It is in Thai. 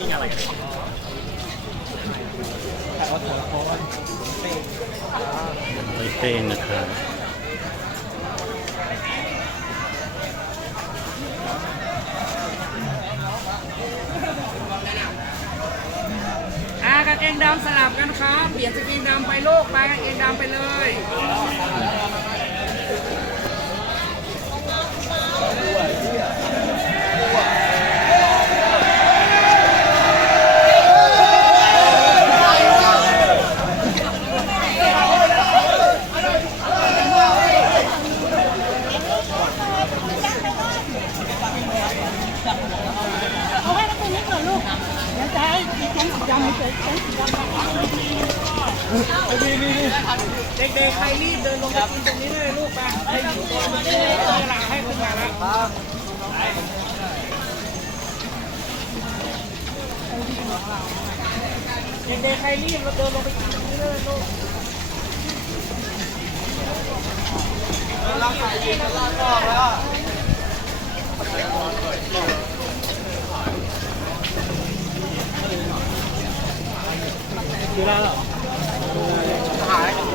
มีอะไรกันแต่ว่าถั่วเพราะว่าเป็นใบเป้งนะครับอ่ากางเกงดำสลับกันครับ เปลี่ยนสกางเกงดำไปโลกไปกางเกงดำไปเลย เด็กๆใครรีบเดินลงไปกินตรงนี้เลยลูกไปให้อยู่ตรงนี้เวลาให้ขึ้นมาแล้วเด็กๆใครรีบเราเดินลงไปกินตรงนี้เลยลูก ซื้อได้หรอาย